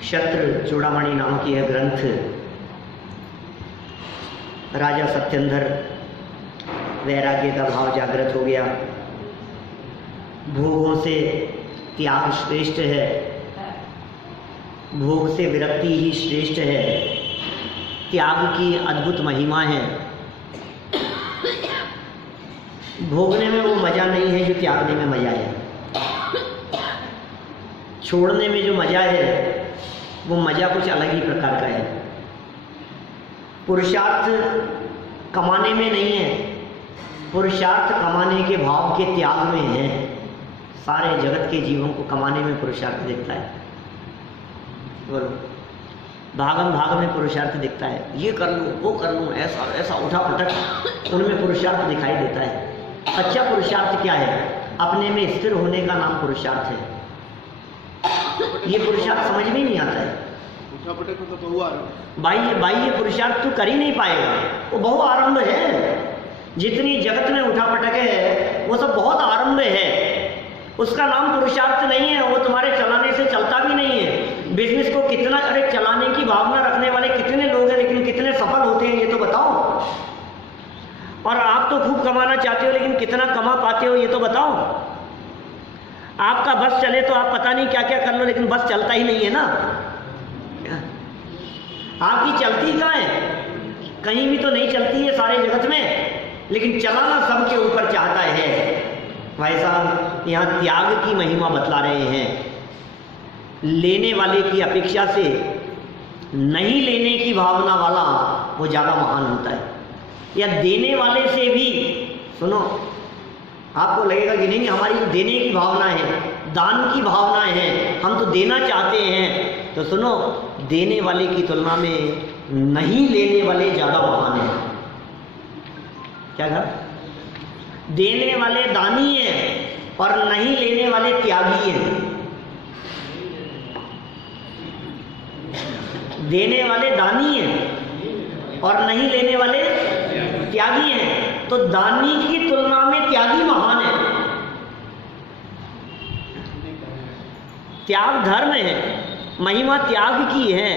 क्षत्र चूड़ामणि नामक यह ग्रंथ राजा सत्येंद्र, वैराग्य का भाव जागृत हो गया। भोगों से त्याग श्रेष्ठ है, भोग से विरक्ति ही श्रेष्ठ है। त्याग की अद्भुत महिमा है। भोगने में वो मज़ा नहीं है जो त्यागने में मज़ा है। छोड़ने में जो मज़ा है वो मज़ा कुछ अलग ही प्रकार का है। पुरुषार्थ कमाने में नहीं है, पुरुषार्थ कमाने के भाव के त्याग में है। सारे जगत के जीवों को कमाने में पुरुषार्थ दिखता है। बोलो, भागम भाग में पुरुषार्थ दिखता है। ये कर लूँ, वो कर लूँ, ऐसा ऐसा उठा पटक, उनमें पुरुषार्थ दिखाई देता है। सच्चा पुरुषार्थ क्या है? अपने में स्थिर होने का नाम पुरुषार्थ है। ये पुरुषार्थ समझ में नहीं आता है। बाह्य पुरुषार्थ तो कर ही नहीं पाएगा, वो बहु आरंभ है। जितनी जगत में उठा पटक है वो सब बहुत आरंभ है, उसका नाम पुरुषार्थ नहीं है। वो तुम्हारे चलाने से चलता भी नहीं है। बिजनेस को कितना, अरे चलाने की भावना रखने वाले कितने लोग हैं, लेकिन कितने सफल होते हैं ये तो बताओ। और आप तो खूब कमाना चाहते हो, लेकिन कितना कमा पाते हो ये तो बताओ। आपका बस चले तो आप पता नहीं क्या क्या कर लो, लेकिन बस चलता ही नहीं है ना। आपकी चलती कहाँ है? कहीं भी तो नहीं चलती है सारे जगत में, लेकिन चलाना सबके ऊपर चाहता है। भाई साहब, यहाँ त्याग की महिमा बतला रहे हैं। लेने वाले की अपेक्षा से नहीं लेने की भावना वाला वो ज़्यादा महान होता है। या देने वाले से भी, सुनो, आपको लगेगा कि नहीं हमारी देने की भावना है, दान की भावना है, हम तो देना चाहते हैं। तो सुनो, देने वाले की तुलना में नहीं लेने वाले ज़्यादा महान हैं। क्या कहा? देने वाले दानी हैं और नहीं लेने वाले त्यागी हैं। देने वाले दानी हैं और नहीं लेने वाले त्यागी हैं। तो दानी की तुलना में त्यागी महान है। त्याग धर्म है, महिमा त्याग की है।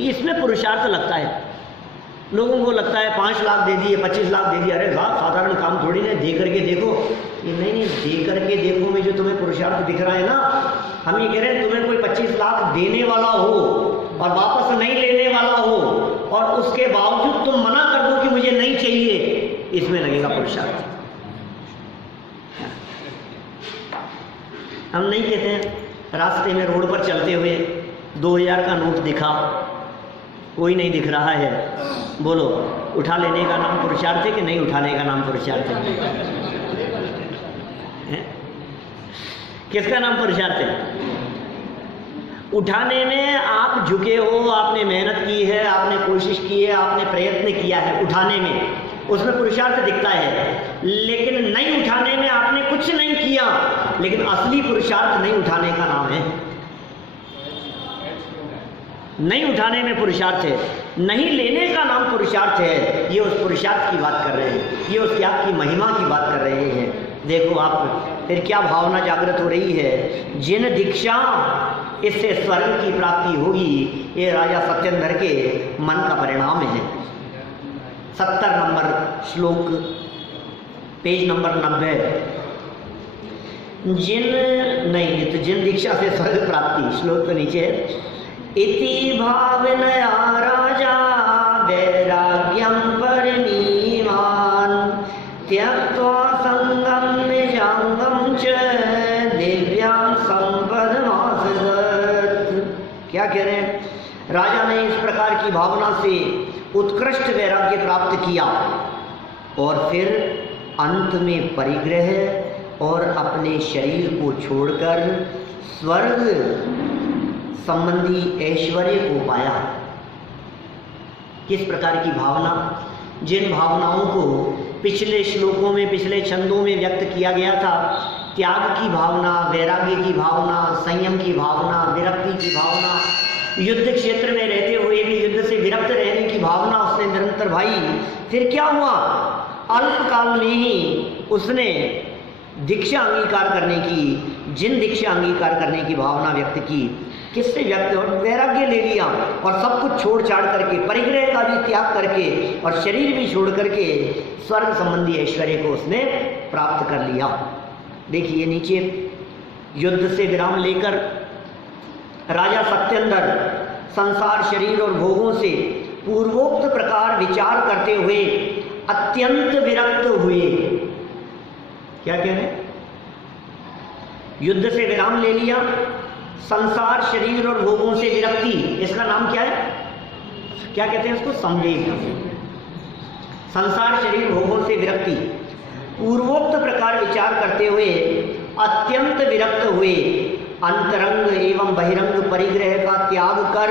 इसमें पुरुषार्थ लगता है। लोगों को लगता है 5 लाख दे दिए, 25 लाख दे दिए, अरे साहब साधारण काम थोड़ी ना, दे करके देखो। ये नहीं, दे करके देखो में जो तुम्हें पुरुषार्थ दिख रहा है ना, हम ये कह रहे हैं तुम्हें कोई 25 लाख देने वाला हो और वापस नहीं लेने वाला हो और उसके बावजूद तुम मना कर दो कि मुझे नहीं चाहिए, इसमें लगेगा पुरुषार्थ। हम नहीं कहते हैं रास्ते में रोड पर चलते हुए 2000 का नोट दिखा, कोई नहीं दिख रहा है, बोलो उठा लेने का नाम पुरुषार्थ है कि नहीं उठाने का नाम पुरुषार्थ है? किसका नाम पुरुषार्थ है? उठाने में आप झुके हो, आपने मेहनत की है, आपने कोशिश की है, आपने प्रयत्न किया है उठाने में, उसमें पुरुषार्थ दिखता है। लेकिन नहीं उठाने में आपने कुछ नहीं किया, लेकिन असली पुरुषार्थ नहीं उठाने का नाम है। नहीं उठाने में पुरुषार्थ है, नहीं लेने का नाम पुरुषार्थ है। ये उस पुरुषार्थ की बात कर रहे हैं, ये उस त्याग की महिमा की बात कर रहे हैं। देखो आप फिर क्या भावना जागृत हो रही है। जिन दीक्षा इससे स्वर्ग की प्राप्ति होगी, ये राजा सत्येंद्र के मन का परिणाम है। 70 नंबर श्लोक, पेज नंबर 90। जिन दीक्षा से स्वर्ग प्राप्ति, श्लोक तो नीचे है। इति भावनया राजा वैराग्यं परिनीवान् त्यक्त्वा संगं निजांगं च दिव्यां संपदमासदत्। क्या कह रहे हैं? राजा ने इस प्रकार की भावना से उत्कृष्ट वैराग्य प्राप्त किया और फिर अंत में परिग्रह और अपने शरीर को छोड़कर स्वर्ग संबंधी ऐश्वर्य को पाया। किस प्रकार की भावना? जिन भावनाओं को पिछले श्लोकों में, पिछले छंदों में व्यक्त किया गया था, त्याग की भावना, वैराग्य की भावना, संयम की भावना, विरक्ति की भावना, युद्ध क्षेत्र में रहते हुए भी युद्ध से विरक्त रहने की भावना उसने निरंतर भाई। फिर क्या हुआ? अल्पकाल में ही उसने दीक्षा अंगीकार करने की, जिन दीक्षा अंगीकार करने की भावना व्यक्त की, किससे व्यक्त और वैराग्य ले लिया और सब कुछ छोड़ छाड़ करके, परिग्रह का भी त्याग करके और शरीर भी छोड़ करके स्वर्ग संबंधी ऐश्वर्य को उसने प्राप्त कर लिया। देखिए नीचे, युद्ध से विराम लेकर राजा सत्येंद्र संसार, शरीर और भोगों से पूर्वोक्त प्रकार विचार करते हुए अत्यंत विरक्त हुए। क्या कह रहे हैं? युद्ध से विराम ले लिया, संसार, शरीर और भोगों से विरक्ति, इसका नाम क्या है? क्या कहते हैं इसको? संवेग। संसार, शरीर, भोगों से विरक्ति, पूर्वोक्त प्रकार विचार करते हुए अत्यंत विरक्त हुए, अंतरंग एवं बहिरंग परिग्रह का त्याग कर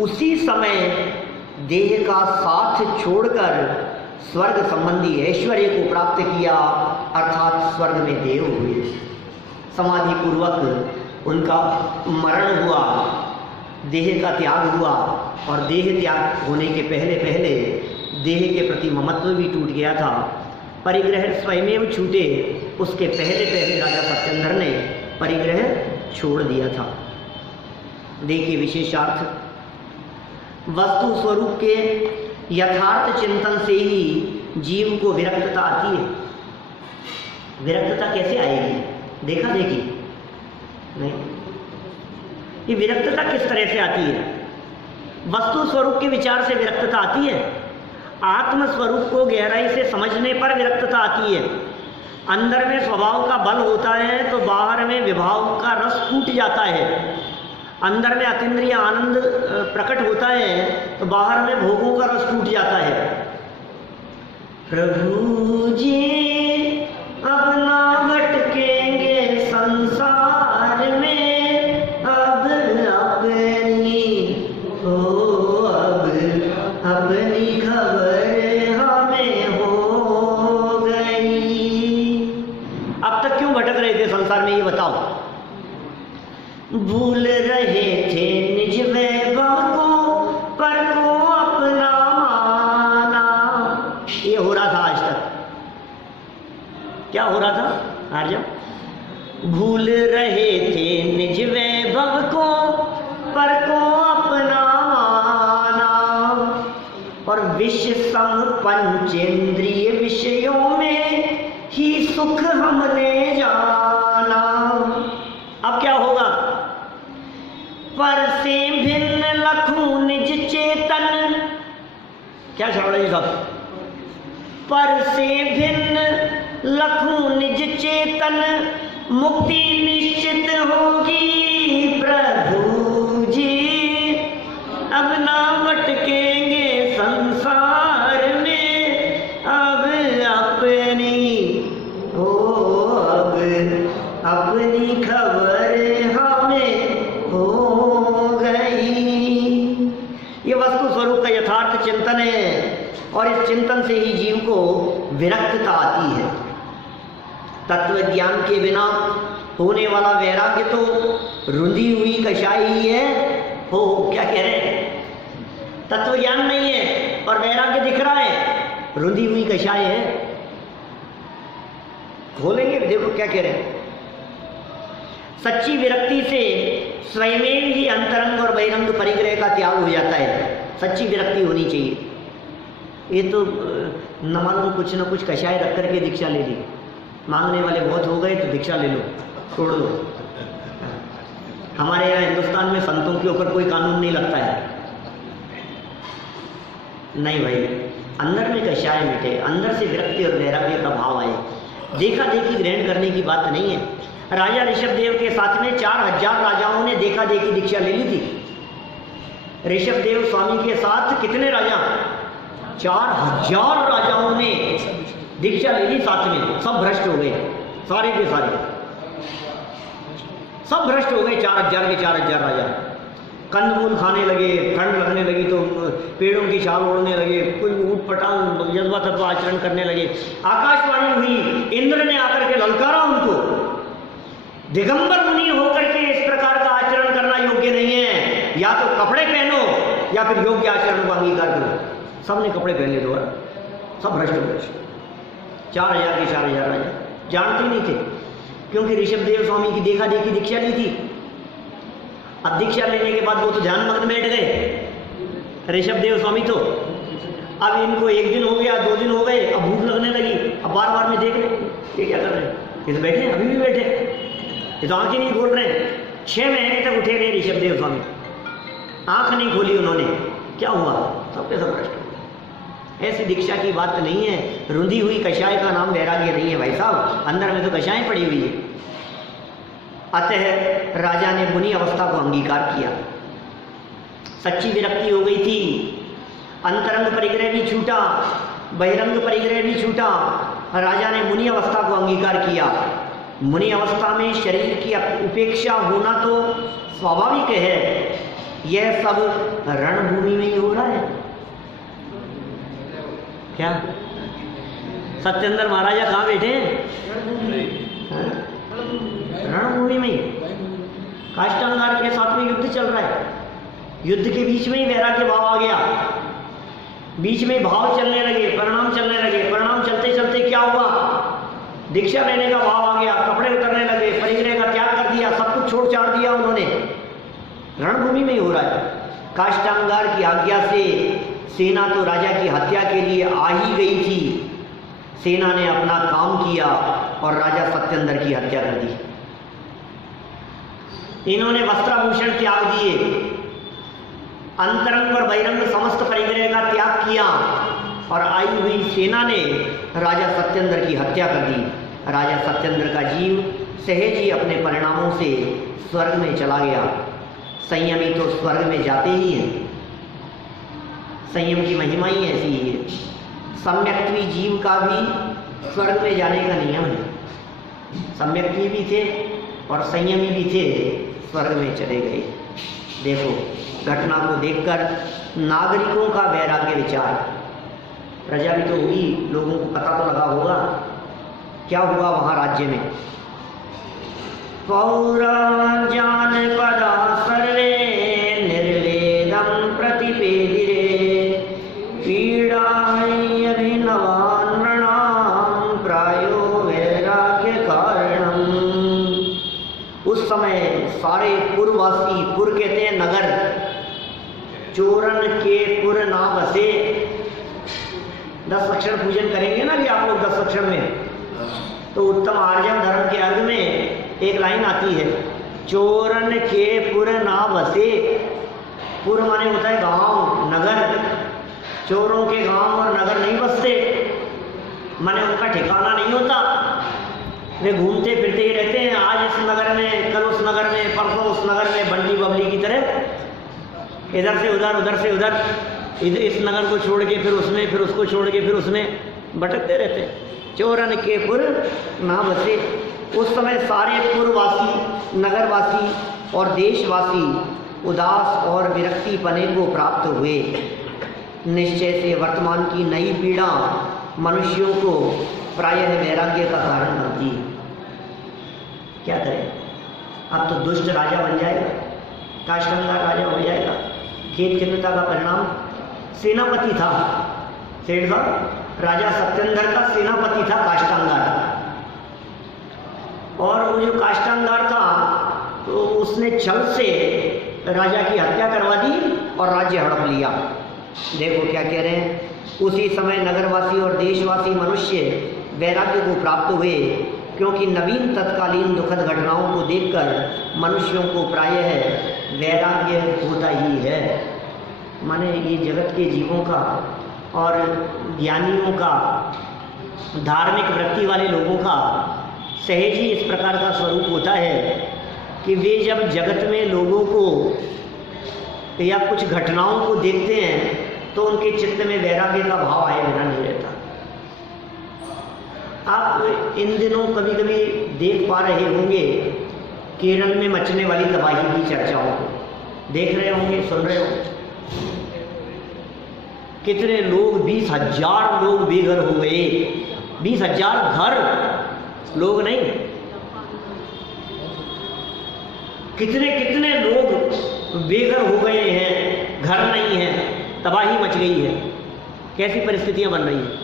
उसी समय देह का साथ छोड़कर स्वर्ग संबंधी ऐश्वर्य को प्राप्त किया, अर्थात स्वर्ग में देव हुए। समाधि पूर्वक उनका मरण हुआ, देह का त्याग हुआ और देह त्याग होने के पहले पहले देह के प्रति ममत्व भी टूट गया था। परिग्रह स्वयमेव छूटे, उसके पहले पहले राजा सत्येंद्र ने परिग्रह छोड़ दिया था। देखिए विशेषार्थ, वस्तु स्वरूप के यथार्थ चिंतन से ही जीव को विरक्तता आती है। विरक्तता कैसे आएगी? देखा देखी नहीं, ये विरक्तता किस तरह से आती है? वस्तु स्वरूप के विचार से विरक्तता आती है, आत्म स्वरूप को गहराई से समझने पर विरक्तता आती है। अंदर में स्वभाव का बल होता है तो बाहर में विभाव का रस फूट जाता है। अंदर में अतीन्द्रिय आनंद प्रकट होता है तो बाहर में भोगों का रस टूट जाता है। प्रभु जी अब ना भटकेंगे संसार में, अब अपनी हो, अब अपनी खबर हमें हो गई। अब तक क्यों भटक रहे थे संसार में, ये बताओ? भूल रहे थे निज वैभव को, पर को अपना माना। ये हो रहा था आज तक। क्या हो रहा था आर्य? भूल रहे थे निज वैभव को, पर को अपना माना और विषय सम पंचेंद्रिय विषयों में ही सुख हमने जाना। अब क्या होगा? पर से भिन्न लखूं निज चेतन। क्या छाड़ा जी साहब? पर से भिन्न लखूं निज चेतन, मुक्ति निश्चित होगी प्रभु जी। अब ना भटकेंगे संसार में, अब अपनी हो, अब अपनी खबर हमें हो गई। ये वस्तु स्वरूप का यथार्थ चिंतन है और इस चिंतन से ही जीव को विरक्तता आती है। तत्व ज्ञान के बिना होने वाला वैराग्य तो रुंधी हुई कषाय ही है। हो क्या कह रहे हैं? तत्व ज्ञान नहीं है और वैराग्य दिख रहा है, रुंधी हुई कषाय है। खोलेंगे देखो क्या कह रहे हैं। सच्ची विरक्ति से स्वयं ही अंतरंग और बहिरंग परिग्रह का त्याग हो जाता है। सच्ची विरक्ति होनी चाहिए। ये तो न मालूम कुछ न कुछ कषाय रख करके दीक्षा ले ली, मांगने वाले बहुत हो गए तो दीक्षा ले लो, छोड़ दो। हमारे यहाँ हिंदुस्तान में संतों के ऊपर कोई कानून नहीं लगता है। नहीं भाई, अंदर में कषाय मिटे, अंदर से विरक्ति और वैराग्य का भाव आए। देखा देखी ग्रहण करने की बात नहीं है। राजा ऋषभदेव के साथ में 4000 राजाओं ने देखा देखी दीक्षा ले ली थी। ऋषभदेव स्वामी के साथ कितने राजा? 4000 राजाओं ने दीक्षा ले ली साथ में। सब भ्रष्ट हो गए, सारे के सारे सब भ्रष्ट हो गए। 4000 के 4000 राजा कंदमूल खाने लगे, ठंड लगने लगी तो पेड़ों की छाल ओढ़ने लगे, कोई ऊट पटांग जज्बा तत्वा आचरण करने लगे। आकाशवाणी हुई, इंद्र ने आकर के ललकारा उनको, दिगंबर मुनि होकर के इस प्रकार का आचरण करना योग्य नहीं है। या तो कपड़े पहनो या फिर योग्य आचरण को अंगीकार करो। सबने कपड़े पहन ले दोबारा, सब भ्रष्ट हो गए। 4000 के 4000 राजा जानते ही नहीं थे, क्योंकि ऋषभदेव स्वामी की देखा देखी दीक्षा ली थी। अब दीक्षा लेने के बाद वो तो ध्यान मग्न बैठ गए ऋषभदेव स्वामी तो। अब इनको 1 दिन हो गया, 2 दिन हो गए, अब भूख लगने लगी, अब बार बार में देख रहे ये क्या कर रहे हैं, ये तो बैठे अभी भी बैठे, ये तो आंखें नहीं खोल रहे हैं। 6 महीने तक उठे रहे ऋषभदेव स्वामी, आंख नहीं खोली उन्होंने। क्या हुआ? सबके सब भ्रष्ट हो गए। ऐसी दीक्षा की बात नहीं है। रुंधी हुई कषाय का नाम वैराग्य नहीं है भाई साहब, अंदर में तो कषाय पड़ी हुई है। अतः राजा ने मुनि अवस्था को अंगीकार किया। सच्ची विरक्ति हो गई थी, अंतरंग परिग्रह भी छूटा, बहिरंग परिग्रह भी छूटा। राजा ने मुनि अवस्था को अंगीकार किया। मुनि अवस्था में शरीर की उपेक्षा होना तो स्वाभाविक है। यह सब रणभूमि में ही हो रहा है। क्या सत्येंद्र महाराजा कहाँ बैठे हैं? रणभूमि में। काष्टांगार के साथ में युद्ध चल रहा है। युद्ध के बीच में ही वैराग्य भाव आ गया, बीच में भाव चलने लगे, परिणाम चलने लगे। परिणाम चलते चलते क्या हुआ? दीक्षा लेने का भाव आ गया, कपड़े उतरने लगे, परिग्रह का त्याग कर दिया, सब कुछ छोड़ छाड़ दिया उन्होंने। रणभूमि में ही हो रहा है। काष्टांगार की आज्ञा से सेना तो राजा की हत्या के लिए आ ही गई थी। सेना ने अपना काम किया और राजा सत्येंद्र की हत्या कर दी। इन्होंने वस्त्राभूषण त्याग दिए, अंतरंग और बहिरंग समस्त परिग्रह का त्याग किया और आई हुई सेना ने राजा सत्येंद्र की हत्या कर दी। राजा सत्येंद्र का जीव सहज ही अपने परिणामों से स्वर्ग में चला गया। संयमी तो स्वर्ग में जाते ही हैं, संयम की महिमा ही ऐसी ही है। सम्यक्त्वी जीव का भी स्वर्ग में जाने का नियम है। सम्यक्त्वी भी थे और संयमी भी थे, स्वर्ग में चले गए। देखो घटना को देखकर नागरिकों का वैराग्य विचार, प्रजा भी तो हुई, लोगों को पता तो लगा होगा क्या हुआ वहाँ राज्य में। पौरा जानपदा सर्वे निर्वेदं प्रतिपेदिरे पीड़ाय अभिनवान् नृणां प्रायो वैराग्य कारणम्। उस समय सारे पुरवासी, पुर कहते हैं नगर, चोरन के पुर ना बसे। 10 अक्षर पूजन करेंगे ना भी आप लोग 10 अक्षर में, तो उत्तम आर्जव धर्म के अर्घ में एक लाइन आती है, चोरन के पुर ना बसे। पुर माने होता है गांव, नगर। चोरों के गांव और नगर नहीं बसते, माने उनका ठिकाना नहीं होता। वे घूमते फिरते ही रहते हैं, आज इस नगर में, कल उस नगर में, परसों उस नगर में, बंटी बबली की तरह इधर से उधर, उधर से उधर, इस नगर को छोड़ के फिर उसमें, फिर उसको छोड़ के फिर उसमें भटकते रहते हैं। चोरन के पुर ना बसे। उस समय सारे पुरवासी, नगरवासी और देशवासी उदास और विरक्ति पने को प्राप्त हुए। निश्चय से वर्तमान की नई पीड़ा मनुष्यों को प्रायः वैराग्य का कारण बनती है। क्या करें? अब तो दुष्ट राजा बन जाएगा, काष्टांगार राजा हो जाएगा। खेत खिन्नता का परिणाम सेनापति था, सेठ साहब, राजा सत्येंद्र का सेनापति था काष्टांगार। और वो जो काष्टांगार था तो उसने छल से राजा की हत्या करवा दी और राज्य हड़प लिया। देखो क्या कह रहे हैं, उसी समय नगरवासी और देशवासी मनुष्य वैराग्य को प्राप्त हुए, क्योंकि नवीन तत्कालीन दुखद घटनाओं को देखकर मनुष्यों को प्रायः वैराग्य होता ही है। माने ये जगत के जीवों का और ज्ञानियों का, धार्मिक वृत्ति वाले लोगों का सहज ही इस प्रकार का स्वरूप होता है कि वे जब जगत में लोगों को या कुछ घटनाओं को देखते हैं तो उनके चित्त में वैराग्य का भाव आए बिना नहीं रहता। आप इन दिनों कभी कभी देख पा रहे होंगे केरल में मचने वाली तबाही की चर्चाओं को, देख रहे होंगे, सुन रहे होंगे। कितने लोग, 20,000 लोग बेघर हो गए। 20,000 घर, लोग नहीं, कितने कितने लोग बेघर हो गए हैं, घर नहीं है, तबाही मच गई है। कैसी परिस्थितियां बन रही हैं,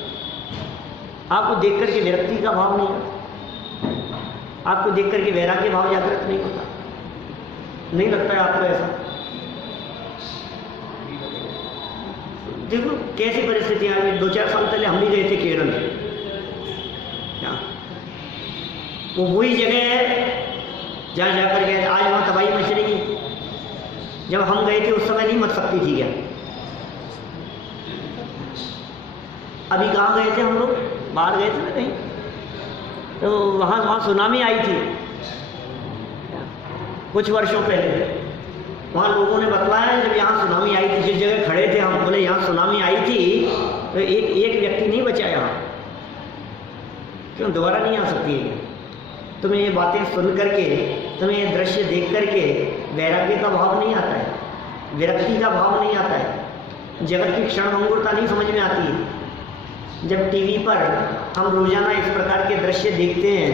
आपको देख करके विरक्ति का भाव नहीं है। आपको देख करके वैराग्य भाव जागृत नहीं होता? नहीं लगता है आपको ऐसा? देखो कैसी परिस्थिति आ गई। 2-4 साल पहले हम भी गए थे केरल। क्या वो वही जगह है जहाँ जाकर गए? आज वहाँ तबाही मच रही है। जब हम गए थे उस समय नहीं मच सकती थी क्या? अभी कहाँ गए थे हम लोग? बाहर गए थे ना कहीं, तो वहाँ सुनामी आई थी कुछ वर्षों पहले। वहाँ लोगों ने बतलाया जब यहाँ सुनामी आई थी, जिस जगह खड़े थे हम, बोले यहाँ सुनामी आई थी तो एक व्यक्ति नहीं बचा यहाँ। क्यों? दोबारा नहीं आ सकती है। तुम्हें ये बातें सुन करके, तुम्हें ये दृश्य देख करके वैराग्य का भाव नहीं आता है, विरक्ति का भाव नहीं आता है, जगत की क्षणभंगुरता नहीं समझ में आती है। जब टीवी पर हम रोजाना इस प्रकार के दृश्य देखते हैं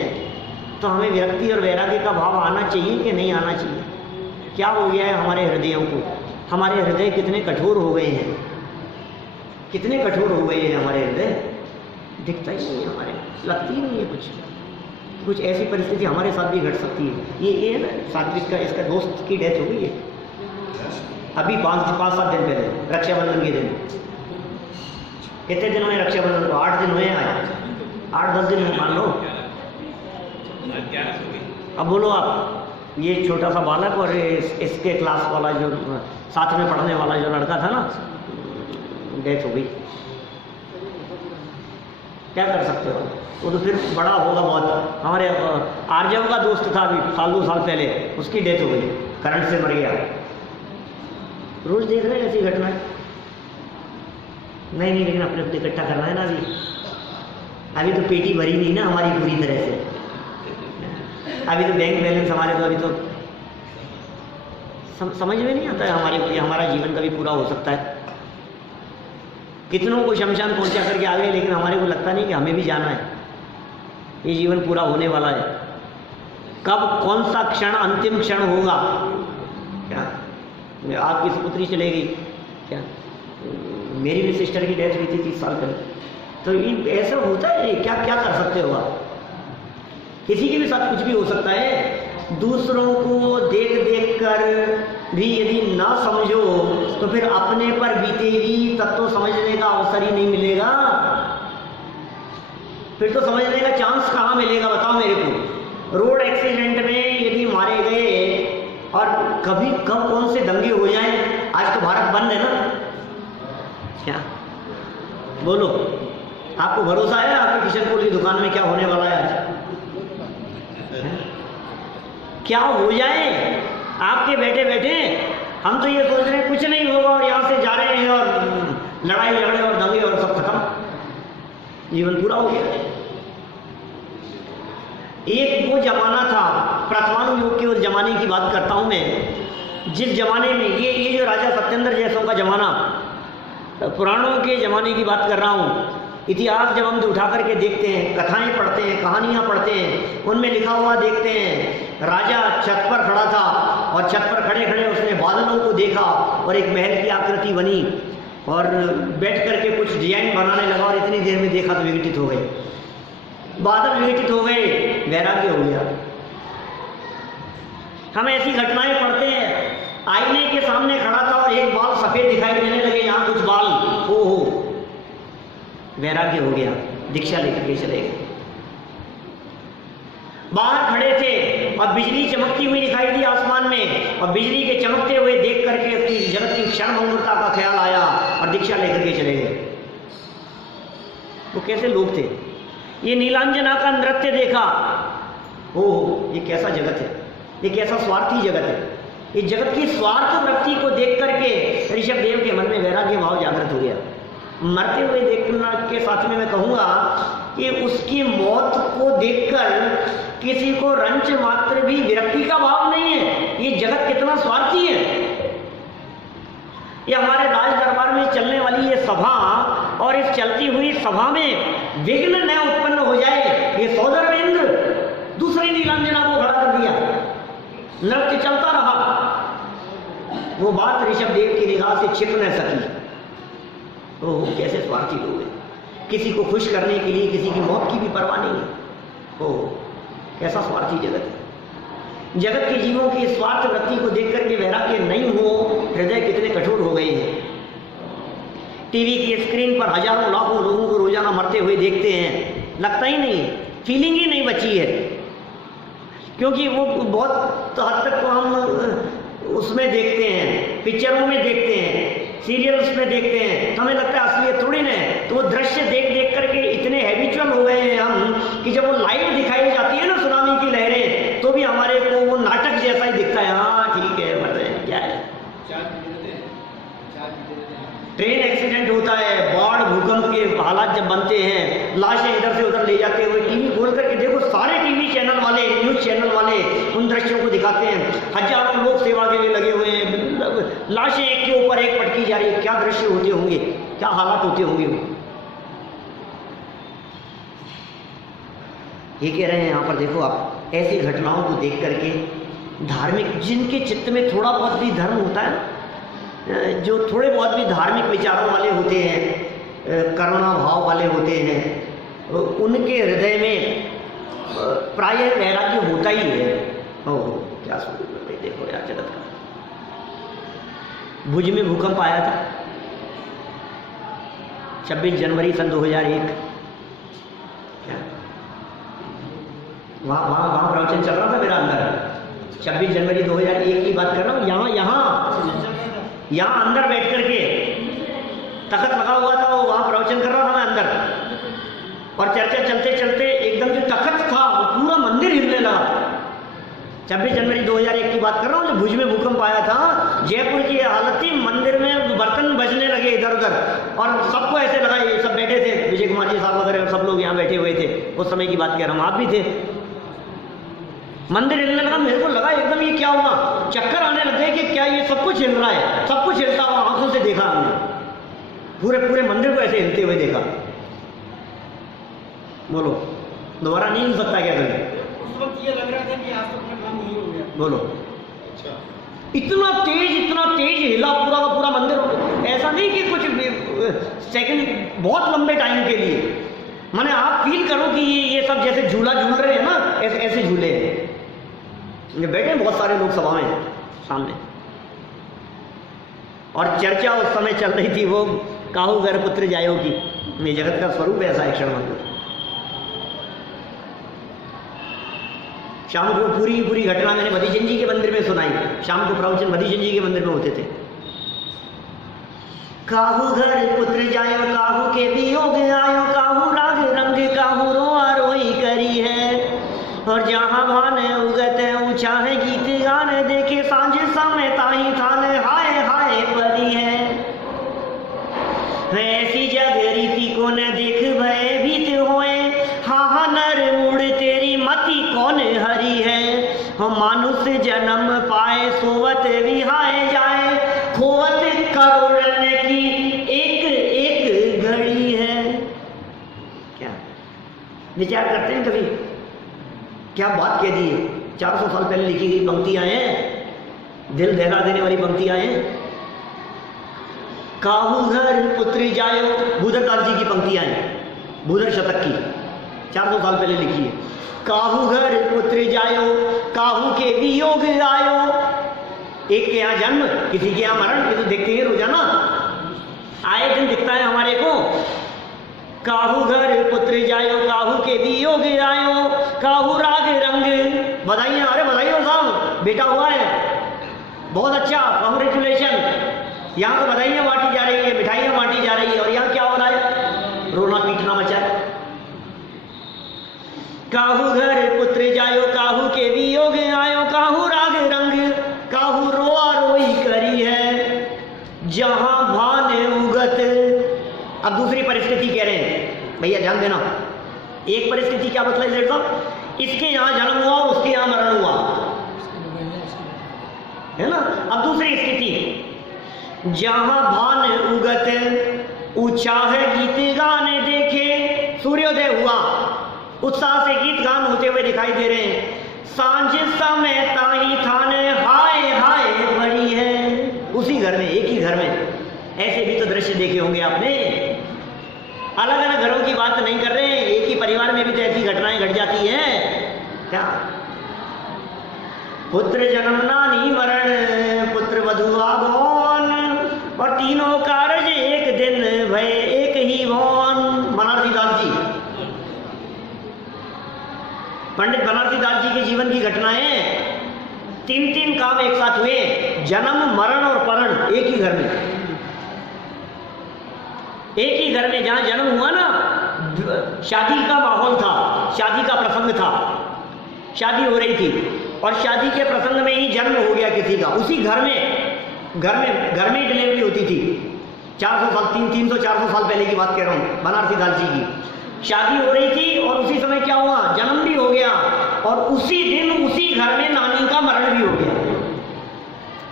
तो हमें विरक्ति और वैराग्य का भाव आना चाहिए कि नहीं आना चाहिए? क्या हो गया है हमारे हृदयों को? हमारे हृदय कितने कठोर हो गए हैं, कितने कठोर हो गए हैं हमारे हृदय। दिखता ही नहीं है, हमारे लगती ही नहीं है कुछ ऐसी परिस्थिति हमारे साथ भी घट सकती है। ये है ना सात्विक का, इसका दोस्त की डेथ हो गई है अभी 5-7 दिन पहले, रक्षाबंधन के दिन। कितने दिन हुए रक्षाबंधन को? 8 दिन हुए आज, 8-10 दिन हुए मान लो। अब बोलो आप, ये छोटा सा बालक और इसके क्लास वाला जो साथ में पढ़ने वाला जो लड़का था ना, डेथ हो गई। क्या कर सकते हो? वो तो फिर बड़ा होगा बहुत। हमारे आर्यव का दोस्त था अभी 1-2 साल पहले, उसकी डेथ हो गई, करंट से मर गया। रोज देख रहे हैं ऐसी घटनाएं। नहीं, लेकिन अपने अपने इकट्ठा करना है ना। अभी तो पेटी भरी नहीं ना हमारी पूरी तरह से। अभी तो बैंक बैलेंस हमारे तो अभी तो समझ में नहीं आता है हमारे, हमारा जीवन कभी पूरा हो सकता है। कितनों को शमशान पहुंचा करके आ गए, लेकिन हमारे को लगता नहीं कि हमें भी जाना है। ये जीवन पूरा होने वाला है। कब कौन सा क्षण अंतिम क्षण होगा? क्या आपकी पुत्री चले गई? क्या मेरी भी सिस्टर की डेथ हुई थी 30 साल पहले। तो ये ऐसा होता है, क्या क्या कर सकते हो आप? किसी के भी साथ कुछ भी हो सकता है। दूसरों को देख देख कर भी यदि ना समझो तो फिर अपने पर बीतेगी तब तो समझने का अवसर ही नहीं मिलेगा। फिर तो समझने का चांस कहाँ मिलेगा बताओ मेरे को? रोड एक्सीडेंट में यदि मारे गए और कभी कब कौन से दंगे हो जाएं। आज तो भारत बंद है ना। क्या बोलो, आपको भरोसा है आपके किशनपुर की दुकान में क्या होने वाला है आज? क्या हो जाए आपके बैठे बैठे? हम तो ये सोच रहे हैं कुछ नहीं होगा और यहाँ से जा रहे हैं और लड़ाई झगड़े और दंगे और सब खत्म, जीवन पूरा हो गया। एक वो जमाना था, प्रथमानुयोग के उस जमाने की बात करता हूं मैं, जिस जमाने में ये जो राजा सत्येंद्र जैसों का जमाना, पुराणों के जमाने की बात कर रहा हूँ। इतिहास जब हम उठा करके देखते हैं, कथाएं पढ़ते हैं, कहानियां पढ़ते हैं, उनमें लिखा हुआ देखते हैं। राजा छत पर खड़ा था और छत पर खड़े खड़े उसने बादलों को देखा और एक महल की आकृति बनी और बैठ करके कुछ डिजाइन बनाने लगा और इतनी देर में देखा तो विघटित हो गए, बादल विघटित हो गए, वैराग्य हो गया। हम ऐसी घटनाएं पढ़ते हैं। आईने के सामने खड़ा था और एक बाल सफेद दिखाई देने लगे, यहाँ कुछ बाल, ओहो, वैराग्य हो गया, दीक्षा लेकर के चले गए। बाहर खड़े थे और बिजली चमकती हुई दिखाई दी आसमान में और बिजली के चमकते हुए देख करके उसकी जगत की क्षणभंगुरता का ख्याल आया और दीक्षा लेकर के चले गए। वो कैसे लोग थे? ये नीलांजना का नृत्य देखा, ओह ये कैसा जगत है, ये कैसा स्वार्थी जगत है। ये जगत की स्वार्थ वृत्ति को देख करके ऋषभ देव के मन में वैराग्य भाव जागृत हो गया। मरते हुए देखना के साथ में मैं कहूँगा कि उसकी मौत को देखकर किसी को रंच मात्र भी विरक्ति का भाव नहीं है। ये जगत कितना स्वार्थी है। ये हमारे राज दरबार में चलने वाली ये सभा और इस चलती हुई सभा में विघ्न न उत्पन्न हो जाए, ये सौदर्वेंद्र दूसरी नीलांजना को खड़ा कर दिया, नृत्य चलता रहा। वो बात ऋषभ देव की निगाह से छिप न सकी। ओह कैसे स्वार्थी लोग हैं, किसी को खुश करने के लिए किसी की मौत की भी परवाह नहीं है। ओह कैसा स्वार्थी जगत है। जगत के जीवों की स्वार्थ वृत्ति को देख करके वैराग्य नहीं हो, हृदय कितने कठोर हो गए हैं। टीवी की स्क्रीन पर हजारों लाखों लोगों को रोजाना मरते हुए देखते हैं, लगता ही नहीं, फीलिंग ही नहीं बची है, क्योंकि वो बहुत हद तक तो हम उसमें देखते हैं, पिक्चरों में देखते हैं, सीरियल्स में देखते हैं, तो हमें लगता है असलियत थोड़ी ना है। तो वो दृश्य देख देख करके इतने हैबिचुअल हो गए हैं हम कि जब वो लाइव दिखाई जाती है ना सुनामी की लहरें, तो भी हमारे को वो नाटक जैसा ही दिखता है। हाँ ठीक है, मतलब क्या है, ट्रेन एक्सीडेंट होता है, बाढ़ भूकंप के हालात जब बनते हैं, लाशें इधर से उधर ले जाते हुए, टीवी खोल करके देखो, सारे टीवी चैनल वाले, न्यूज़ चैनल वाले उन दृश्यों को दिखाते हैं। हजारों लोग सेवा के लिए लगे हुए हैं, लाशें एक के ऊपर एक पटकी जा रही है। क्या दृश्य होते होंगे, क्या हालात होते होंगे। ये कह रहे हैं यहाँ पर, देखो आप ऐसी घटनाओं को देख करके धार्मिक, जिनके चित्त में थोड़ा बहुत भी धर्म होता है, जो थोड़े बहुत भी धार्मिक विचारों वाले होते हैं, करुणा भाव वाले होते हैं, उनके हृदय में प्रायः वैराग्य होता ही है। ओह क्या स्वरूप है, देखो यार जगत का। भुज में भूकंप आया था 26 जनवरी सन 2001। क्या वहाँ प्रवचन चल रहा था मेरा अंदर, 26 जनवरी 2001 की बात कर रहा हूँ। यहाँ अंदर बैठ करके तख्त लगा हुआ था, वो वहाँ प्रवचन कर रहा था मैं अंदर, और चर्चा चलते चलते एकदम जो तख्त था वो पूरा मंदिर हिलने लगा। 26 जनवरी 2001 की बात कर रहा हूँ, जब भुज में भूकंप आया था, जयपुर की हालत थी, मंदिर में बर्तन बजने लगे इधर उधर, और सबको ऐसे लगा, ये सब बैठे थे, विजय कुमार जी साहब वगैरह सब लोग यहाँ बैठे हुए थे, उस समय की बात कह रहा हूँ, आप भी थे। मंदिर हिलने लगा, मेरे को लगा एकदम ये क्या हुआ, चक्कर आने लग गए कि क्या ये सब कुछ हिल रहा है, सब कुछ हिलता हुआ आंखों से देखा हमने, पूरे मंदिर को ऐसे हिलते हुए देखा। बोलो दोबारा नहीं हिल सकता क्या करें? उस वक्त ये लग रहा था कि आज तो अपना काम नहीं हो गया। बोलो अच्छा, इतना तेज हिला पूरा का पूरा मंदिर, ऐसा नहीं कि कुछ सेकंड, बहुत लंबे टाइम के लिए। माने आप फील करो कि ये सब जैसे झूला झूल रहे हैं ना, ऐसे झूले हैं। ये बैठे हैं बहुत सारे लोग सभा में सामने, और चर्चा उस समय चल रही थी वो काहू घर पुत्र जायो की। ये जगत का स्वरूप ऐसा है क्षण मंदिर। शाम को पूरी घटना मैंने मधीचंद जी के मंदिर में सुनाई। शाम को प्रवचन मधीचंद जी के मंदिर में होते थे। काहू घर पुत्र जायो, काहू के वियोग आयो, काहू राग रंग, काहू रोआ रोई करी है। और जहाँ भान उगत ऊंचा है, गीत गान देखे सांझ समय ताही थान, हाय हाय परी है। ऐसी जग रीति को न देख भय भीत होए, हाँ नर मुड़ तेरी मति कौन हरी है। हम मानुष जन्म पाए सोवत विहाय जाए, खोवत करोड़न की एक एक घड़ी है। क्या विचार करते हैं कभी, क्या बात कह दी है। 400 साल पहले लिखी गई पंक्तियां हैं, दिल दहला देने वाली पंक्तियां हैं। काहू घर पुत्र जायो, भूधरदास जी की पंक्तियां हैं, भूधर शतक की, 400 साल पहले लिखी है। काहू घर पुत्र जायो, काहू के वियोग आयो। एक के यहाँ जन्म, किसी के यहाँ मरण, ये तो देखते हैं रोजाना, आए दिन दिखता है हमारे को। काहू घर पुत्र जायो, काहू के वियोग आयो, काहू राग रंग। बधाइयाँ, अरे बधाइयों साहब, बेटा हुआ है, बहुत अच्छा, कांग्रेचुलेशन। यहाँ तो बधाइयाँ बांटी जा रही है, मिठाइयाँ बांटी जा रही है, और यहाँ क्या हो रहा है, रोना पीटना मचा है। काहू घर पुत्र जायो, काहू के वियोग आयो, काहू राग रंग, काहू रोआ रोई करी है। जहां भान उगत, अब दूसरी परिस्थिति कह रहे हैं, भैया ध्यान देना। एक परिस्थिति क्या बतलाई सेठ साहब, इसके यहाँ जन्म हुआ, उसके यहाँ मरण हुआ, है ना। अब दूसरी स्थिति, जहां भान उगत ऊंचा है गीत गाने देखे, सूर्योदय हुआ, उत्साह से गीत गान होते हुए दिखाई दे रहे हैं। सांझ समय ताही थाने, हाय हाय बड़ी है। उसी घर में, एक ही घर में, ऐसे भी तो दृश्य देखे होंगे आपने। अलग अलग घरों की बात नहीं कर रहे हैं, एक ही परिवार में भी तो ऐसी घटनाएं घट जाती हैं। क्या पुत्र जन्म नानी मरण, पुत्र वधु आगमन, और तीनों कारज एक दिन भय एक ही भवन। बनारसी दास जी, पंडित बनारसी दास जी के जीवन की घटनाएं, तीन काम एक साथ हुए, जन्म मरण और परण एक ही घर में। एक ही घर में जहां जन्म हुआ ना, शादी का माहौल था, शादी का प्रसंग था, शादी हो रही थी और शादी के प्रसंग में ही जन्म हो गया किसी का, उसी घर में डिलीवरी होती थी। 400 साल 300-400 साल पहले की बात कह रहा हूँ, बनारसी दास जी की शादी हो रही थी और उसी समय क्या हुआ, जन्म भी हो गया और उसी दिन उसी घर में नानी का मरण भी हो गया।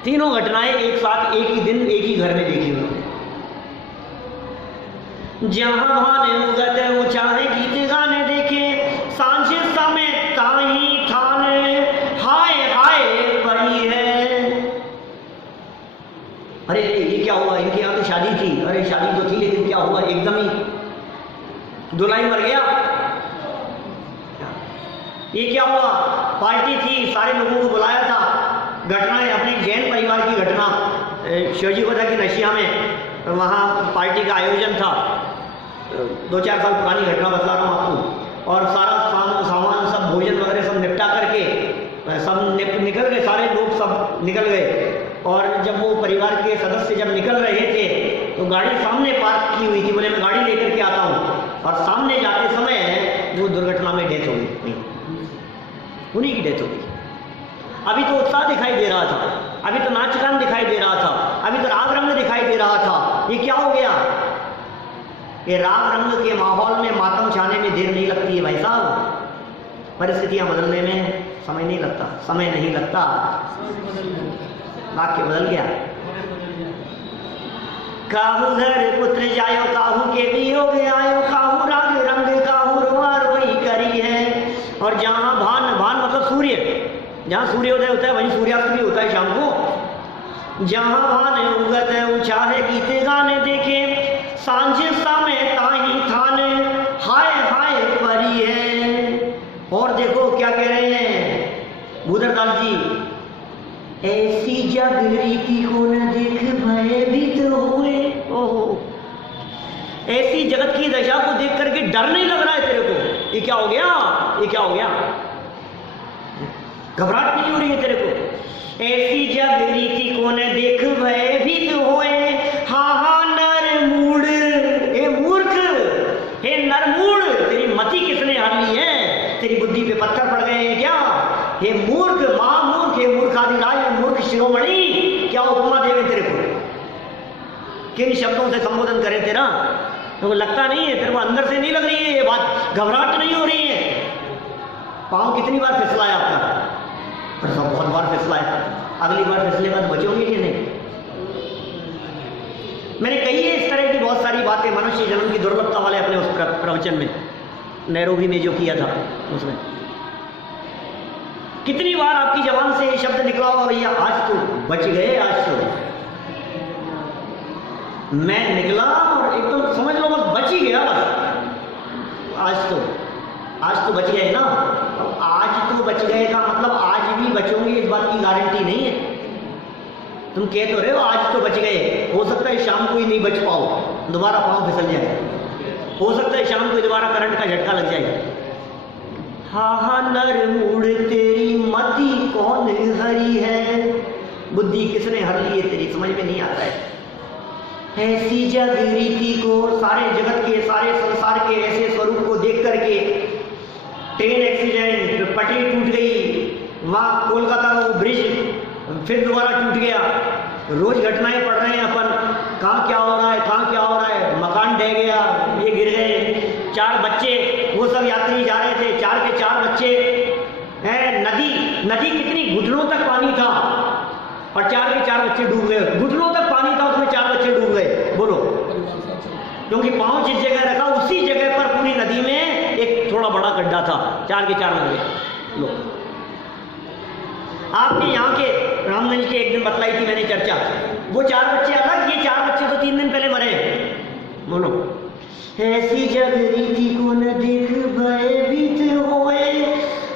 तीनों घटनाएं एक साथ एक ही दिन एक ही घर में देखी हुई। जहां भाने उगत ऊंचाए गीत गाने देखे, सांझ समय ताही थाने, हाय हाय परी है। अरे ये क्या हुआ, इनके यहाँ तो शादी थी, अरे शादी तो थी लेकिन क्या हुआ, एकदम ही दुल्हा मर गया। ये क्या हुआ, पार्टी थी, सारे लोगों को बुलाया था। घटनाएं अपने जैन परिवार की घटना, शिवजी को था कि नशिया में वहाँ पार्टी का आयोजन था, 2-4 साल पुरानी घटना बता रहा हूँ आपको। और सारा सामान सब भोजन वगैरह सब निपटा करके सब निकल गए, सारे लोग सब निकल गए। और जब वो परिवार के सदस्य जब निकल रहे थे तो गाड़ी सामने पार्क की हुई थी, बोले मैं गाड़ी लेकर के आता हूँ, और सामने जाते समय वो दुर्घटना में डेथ हो गई, उन्हीं की डेथ हो गई। अभी तो उत्साह दिखाई दे रहा था, अभी तो नाच गान दिखाई दे रहा था, अभी तो राग रंग दिखाई दे रहा था, ये क्या हो गया। ये राग रंग के माहौल में मातम छाने में देर नहीं लगती है भाई साहब, परिस्थितियां बदलने में समय नहीं लगता, समय नहीं लगता। वाक्य बदल गया। काहू घर पुत्र जायो, काहू के वियोग आयो, काहू राग रंग काहू रोआ रोई करी है। और जहां भान, भान मतलब सूर्य, जहां सूर्योदय होता है वहीं सूर्यास्त भी होता है शाम को। जहां भान उगत ऊंचा है गीत गाने देखे, सांझ समय ताही थाने, हाय हाय परी है। और देखो क्या कह रहे हैं भूधरदास जी, ऐसी जग रीति को न देख भयभीत हुए। ओहो, ऐसी जगत की दशा को देख करके डर नहीं लग रहा है तेरे को, ये क्या हो गया, ये क्या हो गया, घबराहट नहीं हो रही है तेरे को। ऐसी जग रीति को न देख भयभीत हुए, हाँ हाँ नर मूढ़, हे मूर्ख, हे नरमूढ़, तेरी मति किसने हर ली है, तेरी बुद्धि पे पत्थर पड़ गए हैं क्या। हे मूर्ख, महामूर्ख, हे मूर्खाधिराज, मूर्ख शिरोमणि, क्या उपमा देवे तेरे को, किन शब्दों से संबोधन करे तेरा। तो लगता नहीं है तेरे को, अंदर से नहीं लग रही है ये बात, घबराहट नहीं हो रही है। पाँव कितनी बार फिसलाया आपका, पर सब बहुत बार फिसलाया, अगली बार फिसलेगा तो बचोगे कि नहीं। मैंने कही है इस तरह की बहुत सारी बातें मनुष्य जन्म की दुर्लभता वाले अपने उस प्रवचन में, नैरोबी में जो किया था उसमें। कितनी बार आपकी जबान से ये शब्द निकला होगा, भैया आज तो बच गए, आज तो मैं निकला और एकदम समझ लो बस बच ही गया, बस आज तो बच गए ना। आज तो बच गए का मतलब आज भी बचोगे इस बात की गारंटी नहीं है। तुम कह तो रहे हो आज तो बच गए, हो सकता है शाम को ही नहीं बच पाओ, दोबारा पाँव फिसल जाए, हो सकता है शाम को दोबारा करंट का झटका लग जाए। हाँ हाँ नर मूढ़, तेरी मति कौन हरी है, बुद्धि किसने हर ली है तेरी, समझ में नहीं आता है। ऐसी जग रीति को, सारे जगत के, सारे संसार के ऐसे स्वरूप को देख करके, ट्रेन एक्सीडेंट, पटरी टूट गई, वहाँ कोलकाता का वो ब्रिज फिर दोबारा टूट गया, रोज घटनाएं पढ़ रहे हैं अपन, कहाँ क्या हो रहा है, कहाँ क्या हो रहा है, मकान ढह गया, ये गिर गए, 4 बच्चे, वो सब यात्री जा रहे थे, 4 के 4 बच्चे हैं। नदी कितनी, घुटनों तक पानी था और 4 के 4 बच्चे डूब गए, घुटनों तक पानी था उसमें 4 बच्चे डूब गए, बोलो। क्योंकि पाँव जिस जगह रखा उसी जगह पर पूरी नदी में एक थोड़ा बड़ा गड्ढा था, 4 के 4 मर गए लोग। आपके यहाँ के रामगंज के एक दिन बतलाई थी मैंने चर्चा, वो 4 बच्चे अलग, ये 4 बच्चे तो 3 दिन पहले मरे, बोलो। ऐसी जग रीति को न देख भयभीत होए,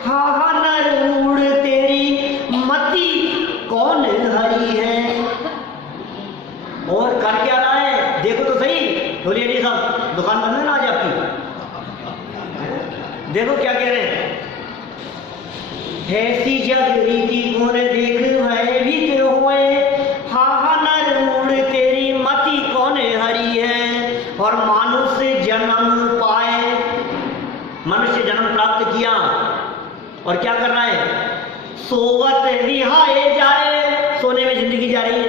हाँ हाँ देखो क्या कह रहे हैं, ऐसी जग रीति कौन देख भयभीत होए, हा हा नर मूड तेरी मति कौन हरी है। और मनुष्य जन्म पाए, मनुष्य जन्म प्राप्त किया और क्या कर रहा है, सोवत रिहाए जाए, सोने में जिंदगी जा रही है।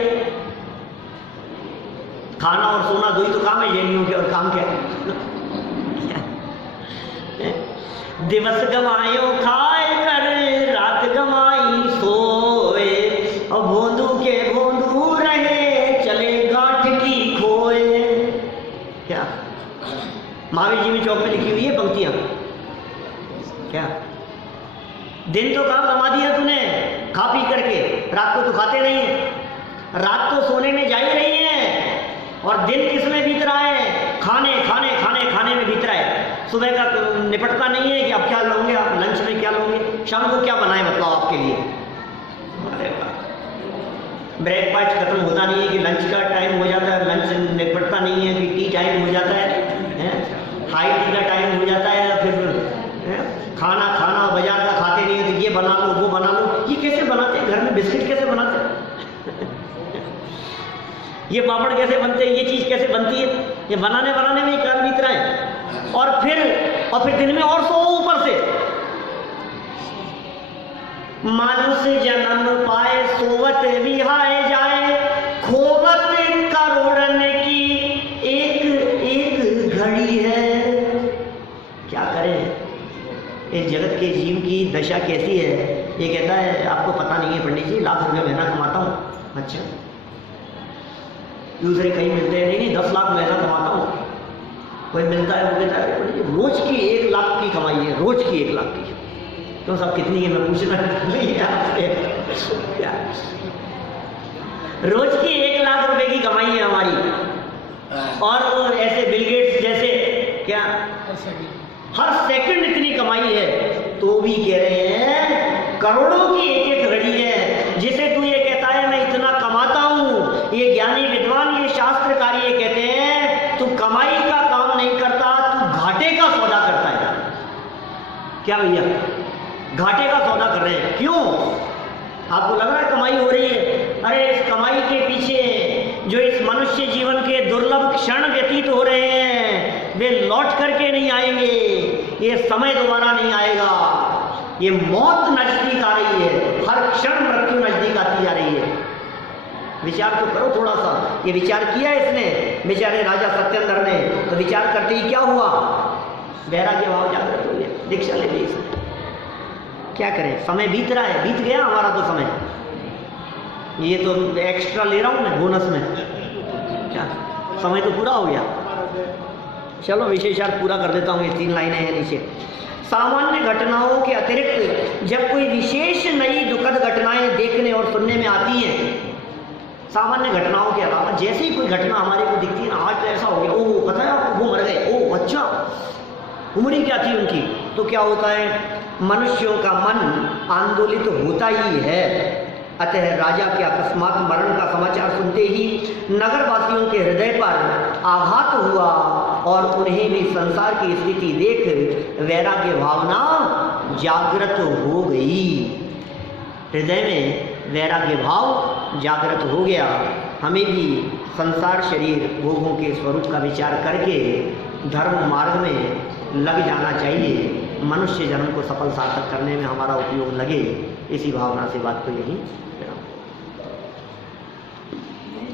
खाना और सोना दो ही तो काम है, ये नहीं हो गया और काम क्या है। दिवस गवायो खाए कर, रात गवाई सोए, और भोंदू के भोंदू रहे, चले गांठ की खोए। क्या महावीर जी में चौक में लिखी हुई है पंक्तियां, क्या दिन तो काम गंवा दिया तूने खा पी करके, रात को तो खाते नहीं है, रात तो सोने में जा ही रही है, और दिन किसमें बीत रहा है, खाने खाने खाने खाने में बीत रहा है। सुबह का निपटता नहीं है कि अब क्या लोगे, आप लंच में क्या लोगे, शाम को क्या बनाए बताओ आपके लिए। ब्रेकफास्ट खत्म होता नहीं है कि लंच का टाइम हो जाता है, लंच निपटता नहीं है कि टी टाइम हो जाता है, हाई टी का टाइम हो जाता है, फिर खाना खाना बाजार का खाते नहीं है तो ये बना लो वो बना लो। ये कैसे बनाते हैं घर में, बिस्किट कैसे बनाते हैं ये पापड़ कैसे बनते हैं, ये चीज कैसे बनती है, ये बनाने में ही काल बीत रहा है। और फिर दिन में और सो ऊपर से, मनुष्य जन्म पाए सोवत विहाए जाए, खोवत करोड़न की एक एक घड़ी है। क्या करें, इस जगत के जीव की दशा कैसी है। ये कहता है आपको पता नहीं है पंडित जी, लाख रुपए महीना कमाता हूँ। अच्छा, दूसरे कहीं मिलते हैं, नहीं 10 लाख महीना कमाता हूँ। कोई मिलता है वो कहता है पंडित जी रोज की 1 लाख की कमाई है, रोज की 1 लाख की। तो सब कितनी है मैं पूछना नहीं है आपसे, क्या रोज की 1 लाख रुपए की कमाई है हमारी। और वो ऐसे बिल गेट्स जैसे क्या हर सेकंड इतनी कमाई है, तो भी कह रहे हैं करोड़ों की एक एक घड़ी है। जिसे तू ये कहता है मैं इतना कमाता हूं, ये ज्ञानी विद्वान ये शास्त्रकारी ये कहते हैं तू कमाई का काम नहीं करता, तू घाटे का सौदा करता है। क्या भैया, घाटे का सौदा कर रहे हैं। क्यों, आपको लग रहा है कमाई हो रही है? अरे इस कमाई के पीछे जो इस मनुष्य जीवन के दुर्लभ क्षण व्यतीत हो रहे हैं वे लौट करके नहीं आएंगे, ये समय दोबारा नहीं आएगा, ये मौत नजदीक आ रही है, हर क्षण मृत्यु नजदीक आती जा रही है। विचार तो करो थोड़ा सा। ये विचार किया इसने बेचारे राजा सत्येंद्र ने, तो विचार करते ही क्या हुआ, वैराग्य भाव जागृत हो गया, दीक्षा ले ली इसने। क्या करें, समय बीत रहा है, बीत गया हमारा तो समय, ये तो एक्स्ट्रा ले रहा हूं मैं बोनस में, क्या समय तो पूरा हो गया। चलो विशेषार्थ पूरा कर देता हूँ, ये 3 लाइनें हैं नीचे। सामान्य घटनाओं के अतिरिक्त जब कोई विशेष नई दुखद घटनाएं देखने और सुनने में आती हैं, सामान्य घटनाओं के अलावा जैसे ही कोई घटना हमारे को दिखती है ना, आज तो ऐसा हो गया, ओह पता है आपको वो मर गए, ओह अच्छा, उम्र ही क्या थी उनकी, तो क्या होता है मनुष्यों का मन आंदोलित होता ही है। अतः राजा के अकस्मात मरण का समाचार सुनते ही नगरवासियों के हृदय पर आघात हुआ और उन्हें भी संसार की स्थिति देख वैराग्य भावना जागृत हो गई। हृदय में वैराग्य भाव जागृत हो गया। हमें भी संसार शरीर भोगों के स्वरूप का विचार करके धर्म मार्ग में लग जाना चाहिए। मनुष्य जन्म को सफल सार्थक करने में हमारा उपयोग लगे, इसी भावना से बात को यही